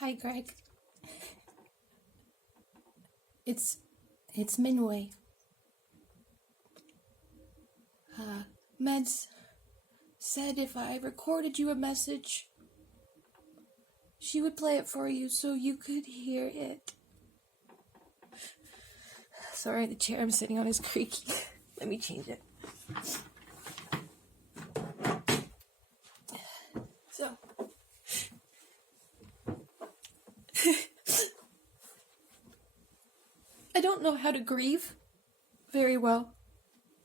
Hi, Greg. It's Minwei. Meds said if I recorded you a message, she would play it for you so you could hear it. Sorry, the chair I'm sitting on is creaky. Let me change it. So, I don't know how to grieve very well.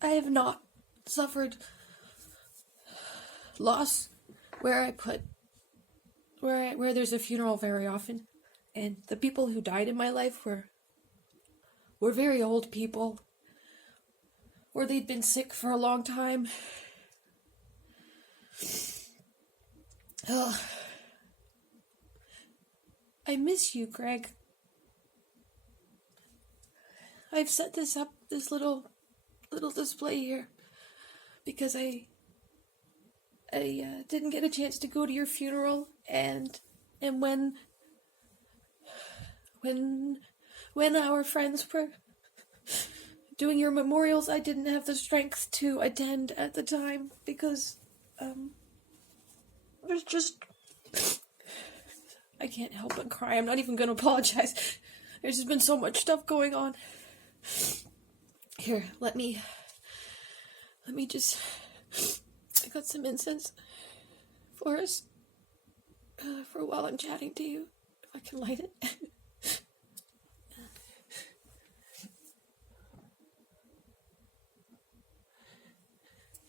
I have not suffered loss where there's a funeral very often, and the people who died in my life were very old people, or they'd been sick for a long time. Oh, I miss you, Greg. I've set this little display here because I didn't get a chance to go to your funeral, and when our friends were doing your memorials, I didn't have the strength to attend at the time because there's just, I can't help but cry. I'm not even gonna apologize. There's just been so much stuff going on. Here, let me just, I got some incense for us, for while I'm chatting to you, if I can light it.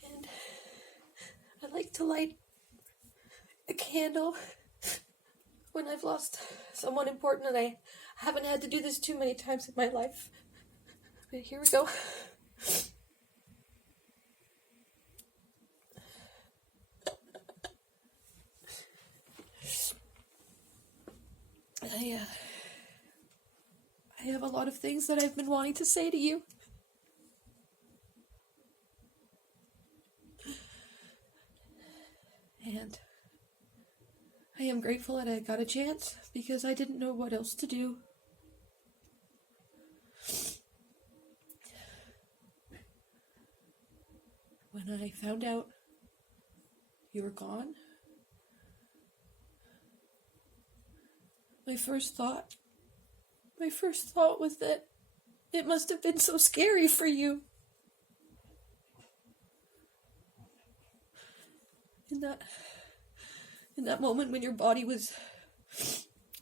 And I like to light a candle when I've lost someone important, and I haven't had to do this too many times in my life. But here we go. I have a lot of things that I've been wanting to say to you. And I am grateful that I got a chance because I didn't know what else to do. When I found out you were gone, my first thought was that it must have been so scary for you. In that moment when your body was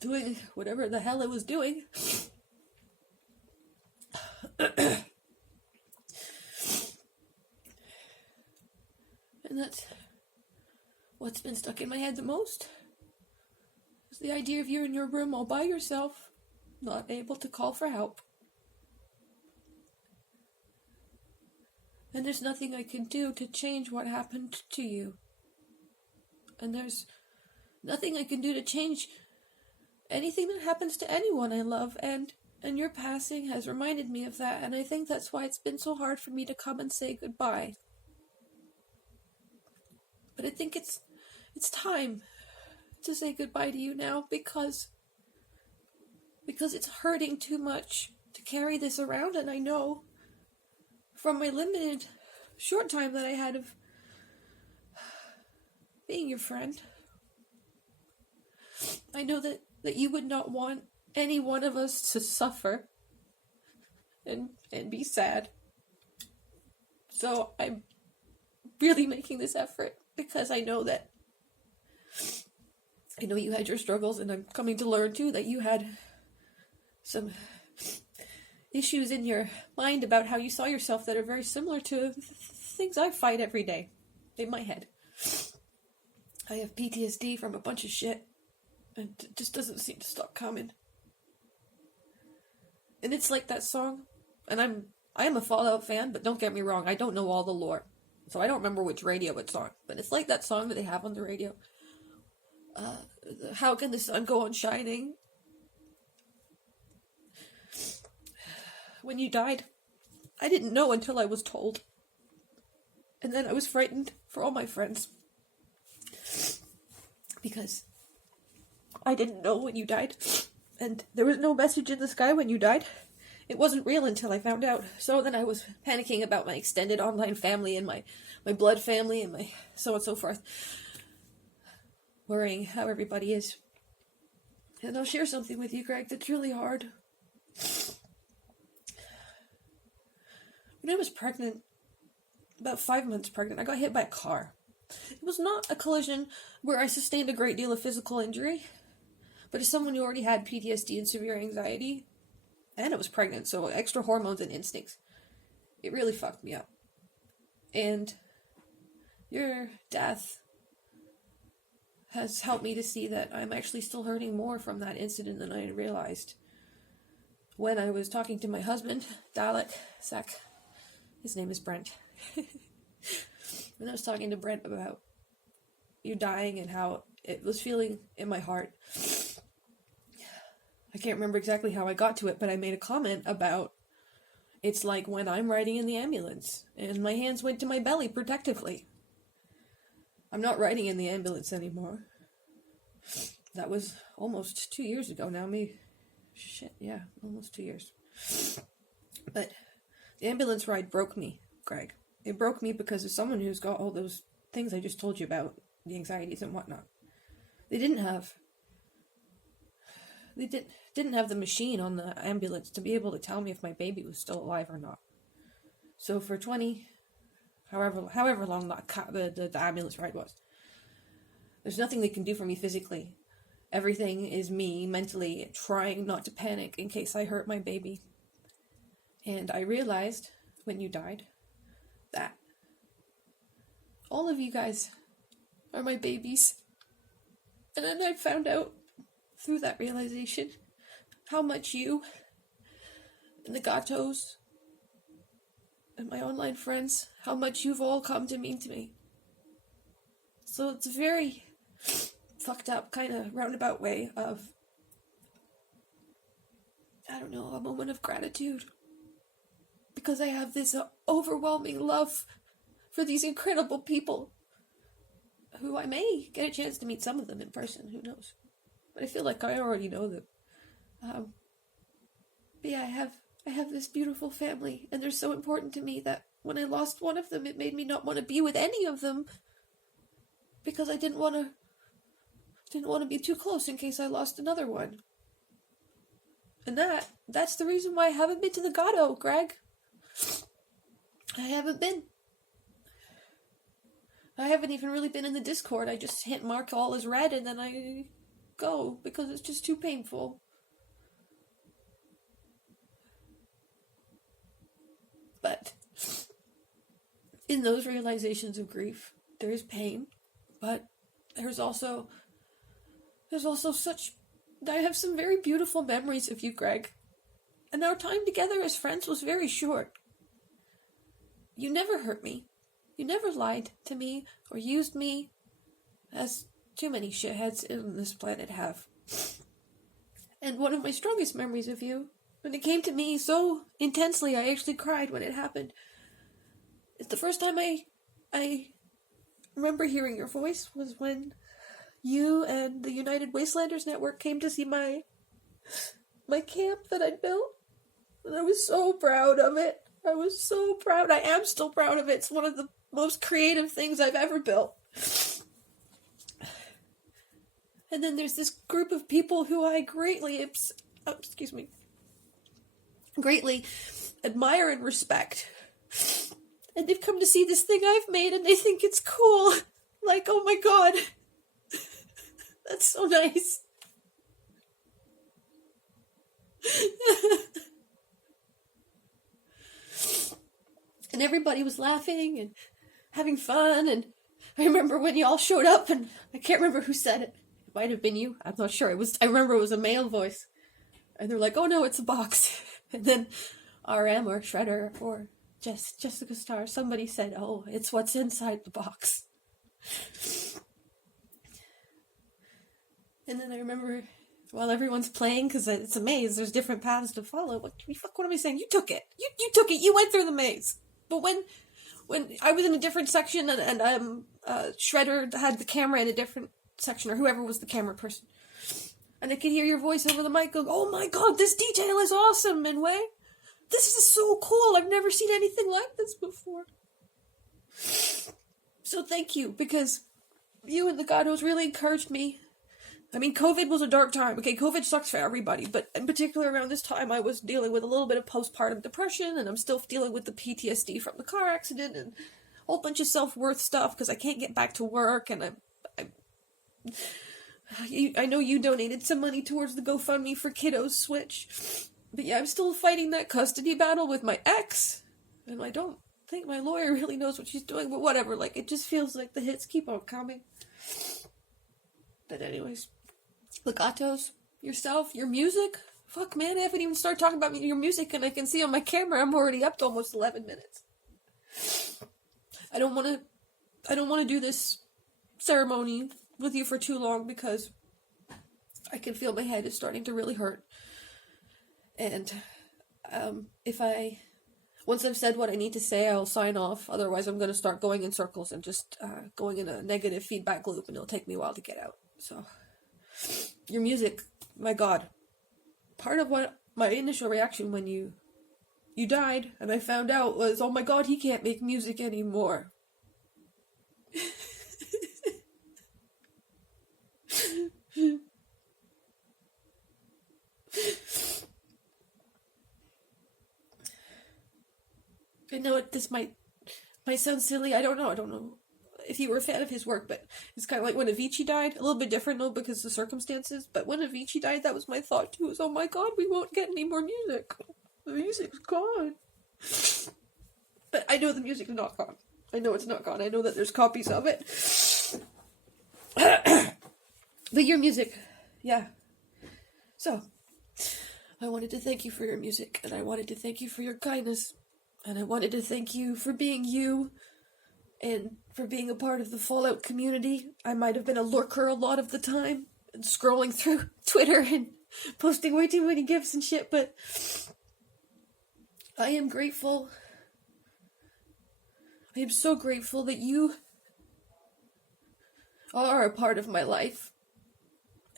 doing whatever the hell it was doing. And that's what's been stuck in my head the most. Is the idea of you in your room all by yourself, not able to call for help. And there's nothing I can do to change what happened to you. And there's nothing I can do to change anything that happens to anyone I love, and your passing has reminded me of that, and I think that's why it's been so hard for me to come and say goodbye. But I think it's time to say goodbye to you now because it's hurting too much to carry this around, and I know from my limited short time that I had of being your friend, I know that you would not want any one of us to suffer and be sad. So I'm really making this effort because I know you had your struggles, and I'm coming to learn too that you had some issues in your mind about how you saw yourself that are very similar to things I fight every day in my head. I have PTSD from a bunch of shit, and it just doesn't seem to stop coming. And it's like that song, and I am a Fallout fan, but don't get me wrong, I don't know all the lore, so I don't remember which radio it's on, but it's like that song that they have on the radio. How can the sun go on shining? When you died, I didn't know until I was told. And then I was frightened for all my friends. Because I didn't know when you died, and there was no message in the sky when you died. It wasn't real until I found out. So then I was panicking about my extended online family and my blood family and my so on and so forth. Worrying how everybody is. And I'll share something with you, Greg, that's really hard. When I was pregnant, about 5 months pregnant, I got hit by a car. It was not a collision where I sustained a great deal of physical injury, but as someone who already had PTSD and severe anxiety, and I was pregnant, so extra hormones and instincts, it really fucked me up. And your death has helped me to see that I'm actually still hurting more from that incident than I had realized. When I was talking to my husband, Dalek Sack, his name is Brent, when I was talking to Brent about you dying and how it was feeling in my heart, I can't remember exactly how I got to it, but I made a comment about it's like when I'm riding in the ambulance and my hands went to my belly protectively. I'm not riding in the ambulance anymore. That was almost 2 years ago now. Almost 2 years. But the ambulance ride broke me, Greg. It broke me because of someone who's got all those things I just told you about, the anxieties and whatnot. They didn't have the machine on the ambulance to be able to tell me if my baby was still alive or not. So for however long the ambulance ride was, there's nothing they can do for me physically. Everything is me mentally trying not to panic in case I hurt my baby. And I realized when you died that all of you guys are my babies. And then I found out through that realization how much you and the Gatos and my online friends, how much you've all come to mean to me. So it's a very fucked up kind of roundabout way of, a moment of gratitude. Because I have this overwhelming love for these incredible people who I may get a chance to meet some of them in person, who knows. But I feel like I already know them. But yeah, I have this beautiful family, and they're so important to me that when I lost one of them, it made me not want to be with any of them, because I didn't want to be too close in case I lost another one. And that's the reason why I haven't been to the Gato, Greg. I haven't been. I haven't even really been in the Discord. I just hit mark all as red and then I go because it's just too painful. But in those realizations of grief, there is pain, but there's also I have some very beautiful memories of you, Greg. And our time together as friends was very short. You never hurt me. You never lied to me or used me, as too many shitheads in this planet have. And one of my strongest memories of you, when it came to me so intensely I actually cried when it happened, it's the first time I remember hearing your voice was when you and the United Wastelanders Network came to see my camp that I'd built. And I was so proud of it. I was so proud. I am still proud of it. It's one of the most creative things I've ever built. And then there's this group of people who I greatly admire and respect. And they've come to see this thing I've made and they think it's cool. Like, oh my god. That's so nice. And everybody was laughing and having fun, and I remember when you all showed up, and I can't remember who said it. It might have been you. I'm not sure. I remember it was a male voice. And they're like, oh no, it's a box. And then RM or Shredder or Jessica Star, somebody said, oh, it's what's inside the box. And then I remember, while everyone's playing, because it's a maze, there's different paths to follow. What am I saying? You took it. You took it. You went through the maze. But when I was in a different section and Shredder had the camera in a different section, or whoever was the camera person, And I can hear your voice over the mic going, oh my god, this detail is awesome, Minway. This is so cool. I've never seen anything like this before. So thank you, because you and the Gatos really encouraged me. I mean, COVID was a dark time. Okay, COVID sucks for everybody, but in particular around this time, I was dealing with a little bit of postpartum depression, and I'm still dealing with the PTSD from the car accident, and a whole bunch of self-worth stuff, because I can't get back to work, and I know you donated some money towards the GoFundMe for Kiddo's Switch, but yeah, I'm still fighting that custody battle with my ex, and I don't think my lawyer really knows what she's doing, but whatever, like, it just feels like the hits keep on coming. But anyways, Legatos, yourself, your music, fuck man, I haven't even started talking about your music, and I can see on my camera I'm already up to almost 11 minutes. I don't want to do this ceremony with you for too long, because I can feel my head is starting to really hurt. And once I've said what I need to say, I'll sign off. Otherwise, I'm going to start going in circles and just going in a negative feedback loop, and it'll take me a while to get out. So, your music, my god. Part of what my initial reaction when you died, and I found out, was, oh my god, he can't make music anymore. I know this might sound silly. I don't know if you were a fan of his work, but it's kind of like when Avicii died. A little bit different, though, because of the circumstances. But when Avicii died, that was my thought, too. Was, oh my god, we won't get any more music. The music's gone. But I know the music is not gone. I know it's not gone. I know that there's copies of it. But your music, yeah. So, I wanted to thank you for your music, and I wanted to thank you for your kindness. And I wanted to thank you for being you, and for being a part of the Fallout community. I might have been a lurker a lot of the time, and scrolling through Twitter and posting way too many gifs and shit, but I am grateful. I am so grateful that you are a part of my life,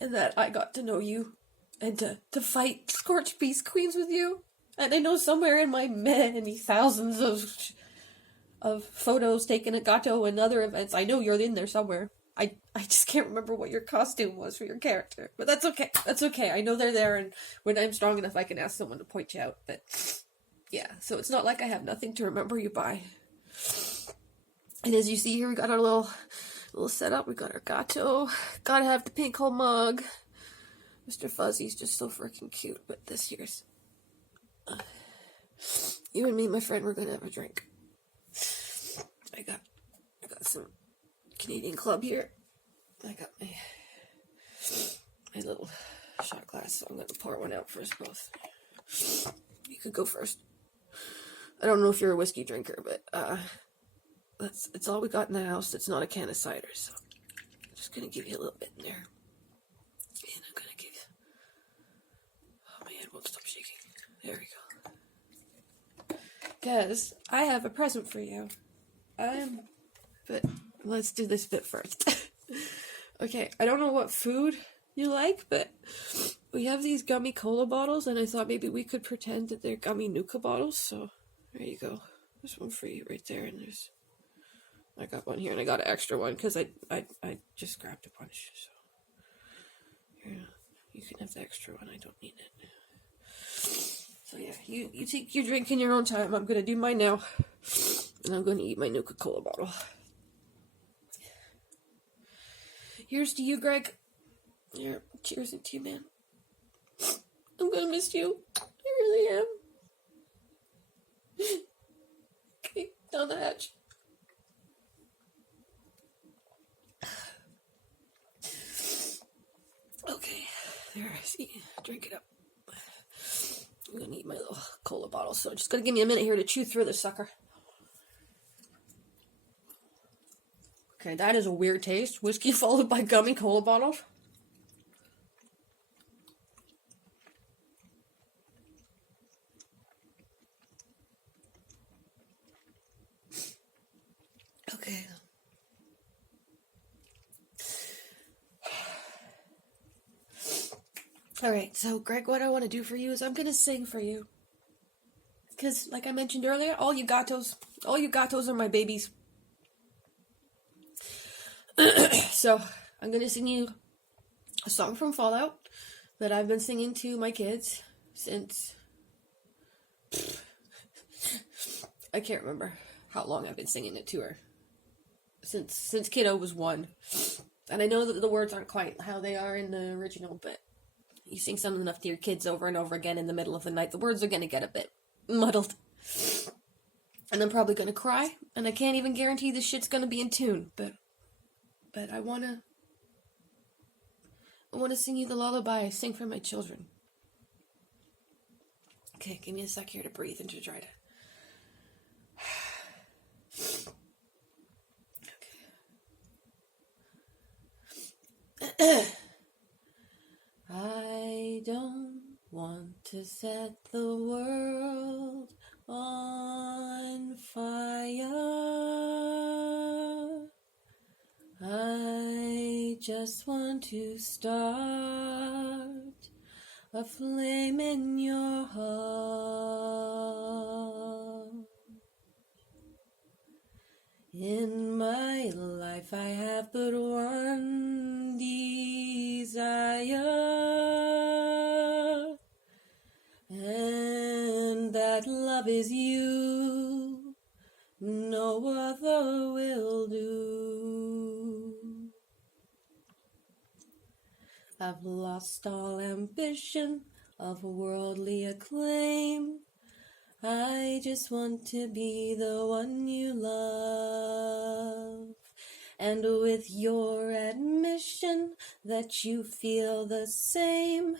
and that I got to know you, and to fight Scorch Beast Queens with you. And I know somewhere in my many thousands of photos taken at Gato and other events, I know you're in there somewhere. I just can't remember what your costume was for your character. But that's okay. That's okay. I know they're there, and when I'm strong enough, I can ask someone to point you out. But, yeah. So it's not like I have nothing to remember you by. And as you see here, we got our little setup. We got our Gato. Gotta have the pink hole mug. Mr. Fuzzy's just so freaking cute. But this here's... you and me, my friend, we're gonna have a drink. I got some Canadian Club here. I got my little shot glass, so I'm gonna pour one out for us both. You could go first. I don't know if you're a whiskey drinker, but it's all we got in the house. It's not a can of cider, so I'm just gonna give you a little bit in there. And I'm gonna give you... oh, my hand won't stop shaking. There we go. Because I have a present for you. But let's do this bit first. Okay, I don't know what food you like, but we have these gummy cola bottles, and I thought maybe we could pretend that they're gummy Nuka bottles, so there you go. There's one for you right there, and I got one here, and I got an extra one, because I just grabbed a bunch, so here, you can have the extra one, I don't need it. So yeah, you take your drink in your own time. I'm gonna do mine now. And I'm gonna eat my Nuka-Cola bottle. Here's to you, Greg. Here, cheers to you, man. I'm gonna miss you. I really am. Okay, down the hatch. Okay, there, see, drink it up. I'm gonna eat my little cola bottle, so just gonna give me a minute here to chew through this sucker. Okay, that is a weird taste. Whiskey followed by gummy cola bottles. Okay. Alright, so Greg, what I want to do for you is I'm going to sing for you. Because, like I mentioned earlier, all you gatos are my babies. So, I'm going to sing you a song from Fallout that I've been singing to my kids since... I can't remember how long I've been singing it to her. Since kiddo was 1. And I know that the words aren't quite how they are in the original, but you sing something enough to your kids over and over again in the middle of the night, the words are going to get a bit muddled. And I'm probably going to cry, and I can't even guarantee this shit's going to be in tune, but I want to sing you the lullaby I sing for my children. Okay, give me a sec here to breathe and to try to... I don't want to set the world on fire. I just want to start a flame in your heart. In my life I have but one desire, and that love is you, no other will do. I've lost all ambition of worldly acclaim. I just want to be the one you love. And with your admission that you feel the same,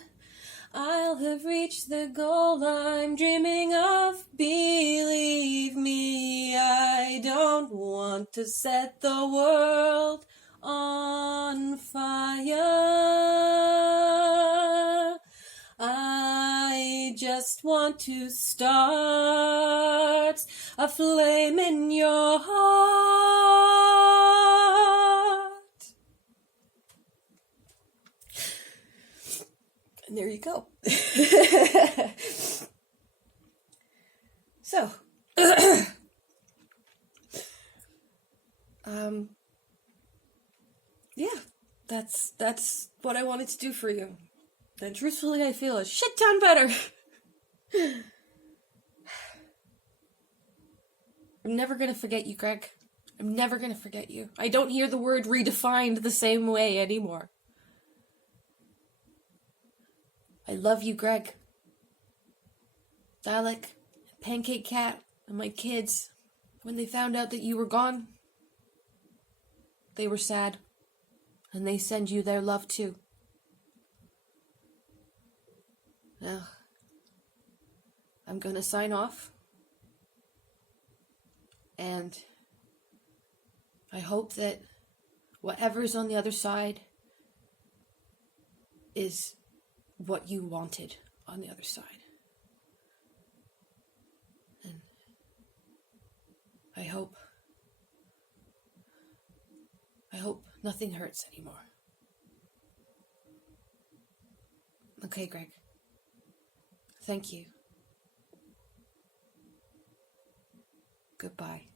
I'll have reached the goal I'm dreaming of. Believe me, I don't want to set the world on fire. I just want to start a flame in your heart. And there you go. So, yeah, that's what I wanted to do for you. And truthfully, I feel a shit ton better. I'm never gonna forget you, Greg. I'm never gonna forget you. I don't hear the word redefined the same way anymore. I love you, Greg. Dalek, Pancake Cat, and my kids, when they found out that you were gone, they were sad. And they send you their love too. Now, I'm gonna sign off, and I hope that whatever's on the other side is what you wanted on the other side. And I hope nothing hurts anymore. Okay, Greg. Thank you. Goodbye.